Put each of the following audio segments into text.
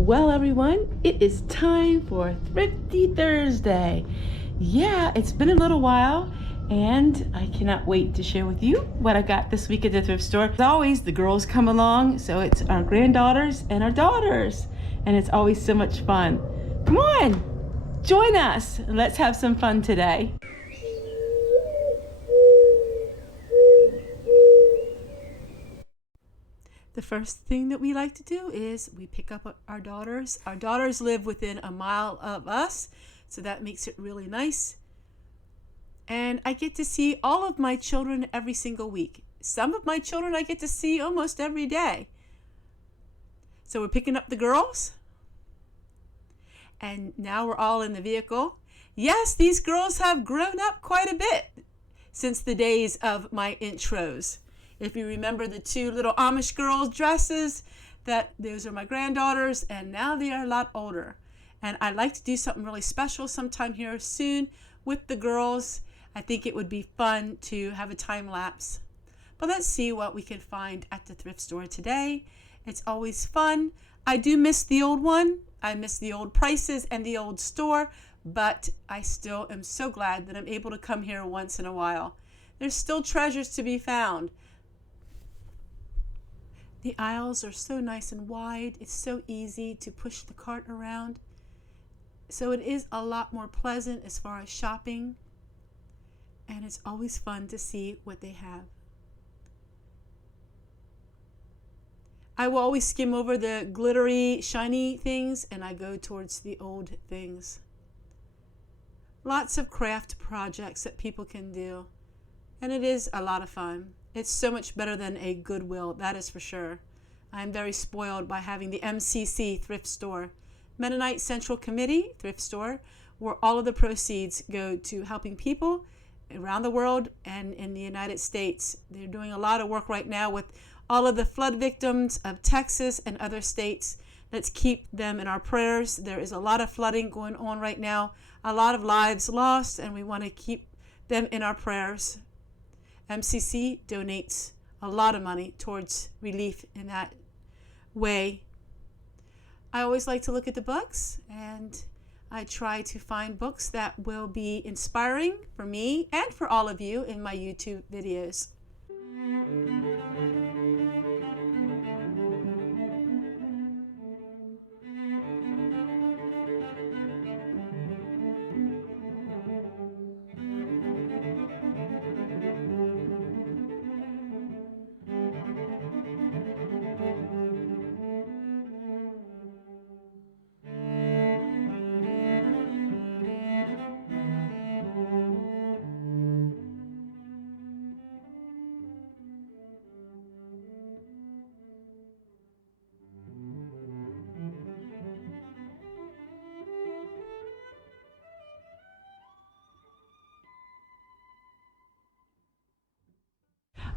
Well, everyone, it is time for Thrifty Thursday. Yeah, it's been a little while, and I cannot wait to share with you what I got this week at the thrift store. As always, the girls come along, so it's our granddaughters and our daughters, and it's always so much fun. Come on, join us. Let's have some fun today. The first thing that we like to do is we pick up our daughters. Our daughters live within a mile of us, so that makes it really nice. And I get to see all of my children every single week. Some of my children I get to see almost every day. So we're picking up the girls. And now we're all in the vehicle. Yes, these girls have grown up quite a bit since the days of my intros. If you remember the two little Amish girls' dresses, those are my granddaughters, and now they are a lot older. And I'd like to do something really special sometime here soon with the girls. I think it would be fun to have a time lapse. But let's see what we can find at the thrift store today. It's always fun. I do miss the old one. I miss the old prices and the old store, but I still am so glad that I'm able to come here once in a while. There's still treasures to be found. The aisles are so nice and wide. It's so easy to push the cart around. So it is a lot more pleasant as far as shopping. And it's always fun to see what they have. I will always skim over the glittery, shiny things, and I go towards the old things. Lots of craft projects that people can do. And it is a lot of fun. It's so much better than a Goodwill, that is for sure. I'm very spoiled by having the MCC thrift store, Mennonite Central Committee thrift store, where all of the proceeds go to helping people around the world and in the United States. They're doing a lot of work right now with all of the flood victims of Texas and other states. Let's keep them in our prayers. There is a lot of flooding going on right now, a lot of lives lost, and we want to keep them in our prayers. MCC donates a lot of money towards relief in that way. I always like to look at the books, and I try to find books that will be inspiring for me and for all of you in my YouTube videos.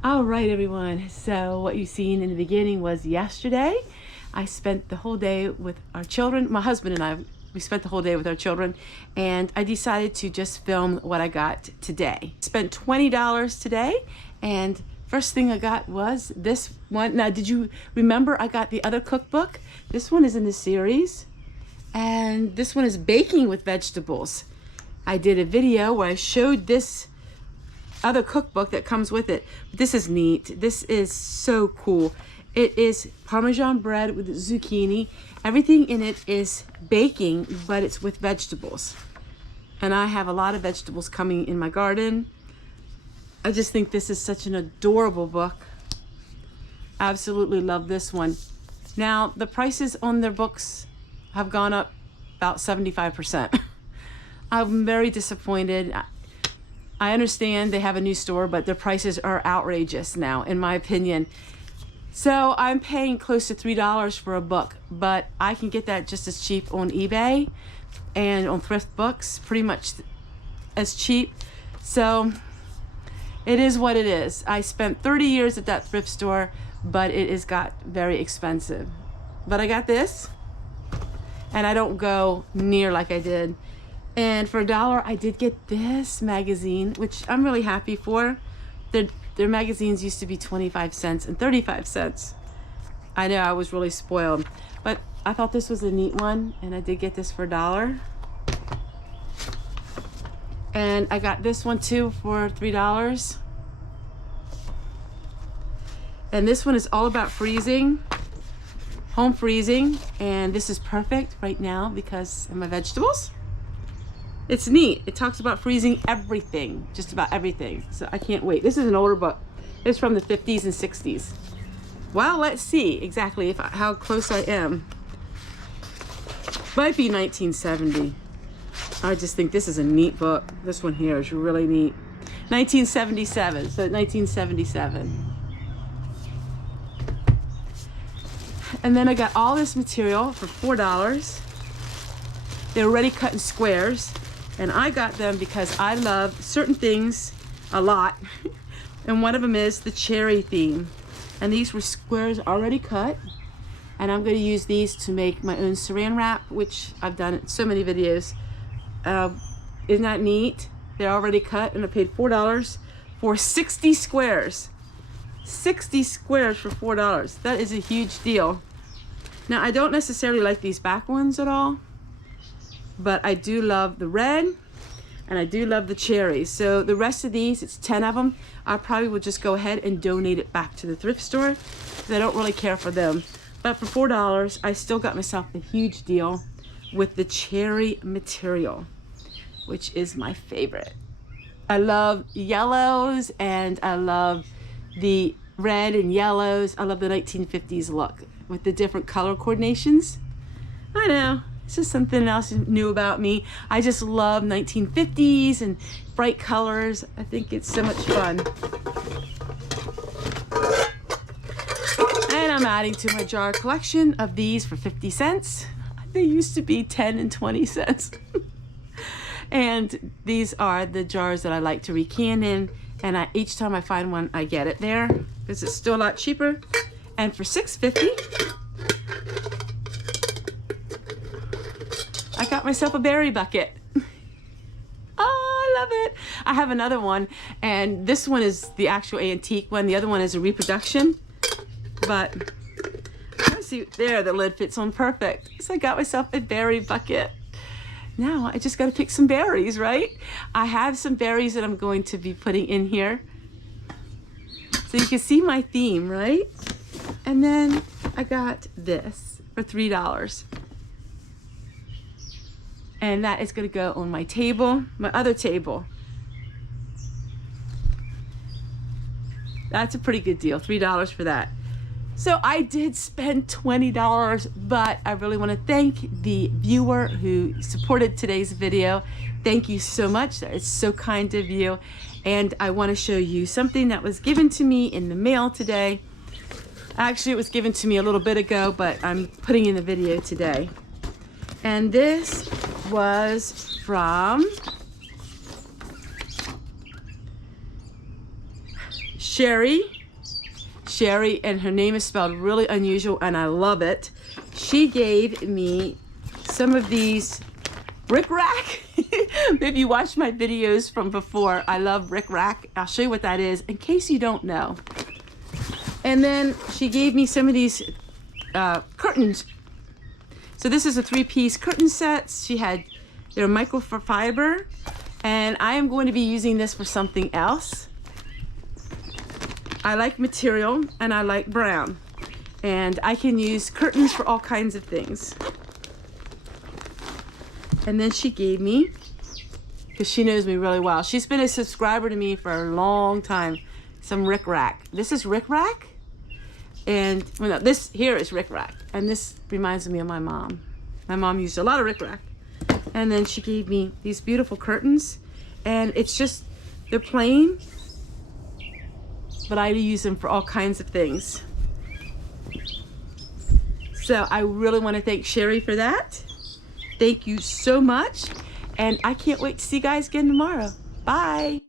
All right, everyone. So what you've seen in the beginning was yesterday. I spent the whole day with our children. My husband and I, we spent the whole day with our children, and I decided to just film what I got today. Spent $20 today, and first thing I got was this one. Now, did you remember I got the other cookbook? This one is in the series, and this one is baking with vegetables. I did a video where I showed this other cookbook that comes with it. This is neat. This is so cool. It is Parmesan bread with zucchini. Everything in it is baking, but it's with vegetables. And I have a lot of vegetables coming in my garden. I just think this is such an adorable book. Absolutely love this one. Now, the prices on their books have gone up about 75%. I'm very disappointed. I understand they have a new store, but their prices are outrageous now, in my opinion. So I'm paying close to $3 for a book, but I can get that just as cheap on eBay and on thrift books, pretty much as cheap. So it is what it is. I spent 30 years at that thrift store, but it has got very expensive. But I got this, and I don't go near like I did. And for $1, I did get this magazine, which I'm really happy for. Their magazines used to be 25 cents and 35 cents. I know I was really spoiled, but I thought this was a neat one, and I did get this for $1. And I got this one too for $3. And this one is all about freezing, home freezing, and this is perfect right now because of my vegetables. It's neat. It talks about freezing everything, just about everything. So I can't wait. This is an older book. It's from the 50s and 60s. Well, let's see exactly how close I am. Might be 1970. I just think this is a neat book. This one here is really neat. 1977, so 1977. And then I got all this material for $4. They're already cut in squares. And I got them because I love certain things a lot. And one of them is the cherry theme. And these were squares already cut. And I'm going to use these to make my own saran wrap, which I've done in so many videos. Isn't that neat? They're already cut, and I paid $4 for 60 squares. 60 squares for $4. That is a huge deal. Now, I don't necessarily like these back ones at all, but I do love the red, and I do love the cherries. So the rest of these, it's 10 of them, I probably would just go ahead and donate it back to the thrift store, because I don't really care for them. But for $4, I still got myself a huge deal with the cherry material, which is my favorite. I love yellows, and I love the red and yellows. I love the 1950s look with the different color coordinations. I know, it's just something else new about me. I just love 1950s and bright colors. I think it's so much fun. And I'm adding to my jar collection of these for 50 cents. They used to be 10 and 20 cents. And these are the jars that I like to recan in. And each time I find one, I get it there because it's still a lot cheaper. And for $6.50, I got myself a berry bucket. Oh, I love it. I have another one, and this one is the actual antique one. The other one is a reproduction. But let's see, there, the lid fits on perfect. So I got myself a berry bucket. Now I just got to pick some berries, right? I have some berries that I'm going to be putting in here. So you can see my theme, right? And then I got this for $3. And that is going to go on my table, my other table. That's a pretty good deal, $3 for that. So I did spend $20, but I really want to thank the viewer who supported today's video. Thank you so much. That is so kind of you. And I want to show you something that was given to me in the mail today. Actually, it was given to me a little bit ago, but I'm putting in the video today. And this was from Sherry, and her name is spelled really unusual, and I love it. She gave me some of these rickrack. If you watched my videos from before, I love rickrack. I'll show you what that is in case you don't know. And then she gave me some of these curtains. So this is a 3-piece curtain set. They're microfiber, and I am going to be using this for something else. I like material, and I like brown, and I can use curtains for all kinds of things. And then she gave me, because she knows me really well, she's been a subscriber to me for a long time, some rickrack. This is rickrack, and well, no, this here is rickrack, and this reminds me of my mom. My mom used a lot of rickrack. And then she gave me these beautiful curtains, and it's just, they're plain, but I use them for all kinds of things. So I really want to thank Sherry for that. Thank you so much, and I can't wait to see you guys again tomorrow. Bye.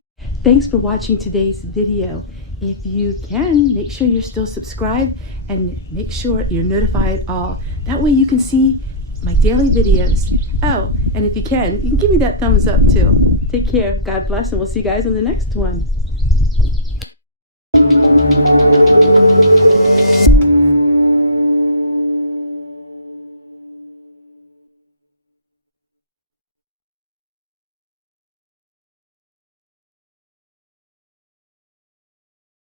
Thanks for watching today's video. If you can, make sure you're still subscribed and make sure you're notified all. That way you can see my daily videos. Oh, and if you can give me that thumbs up too. Take care. God bless, and we'll see you guys in the next one.